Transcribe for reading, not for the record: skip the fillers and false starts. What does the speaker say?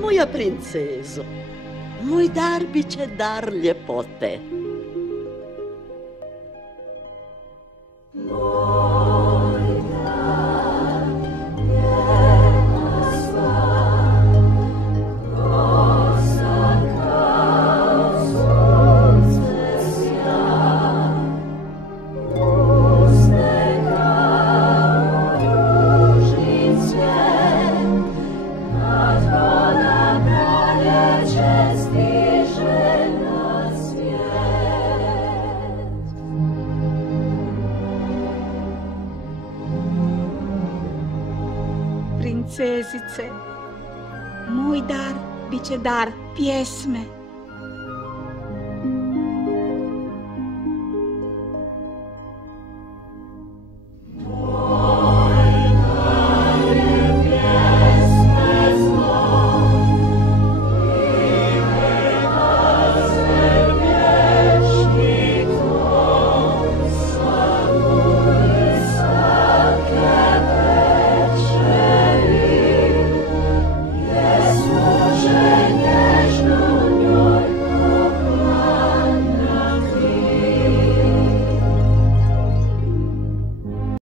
Moja princezo, moj dar bit će dar ljepote. Princezice, moj dar bit će dar pjesme.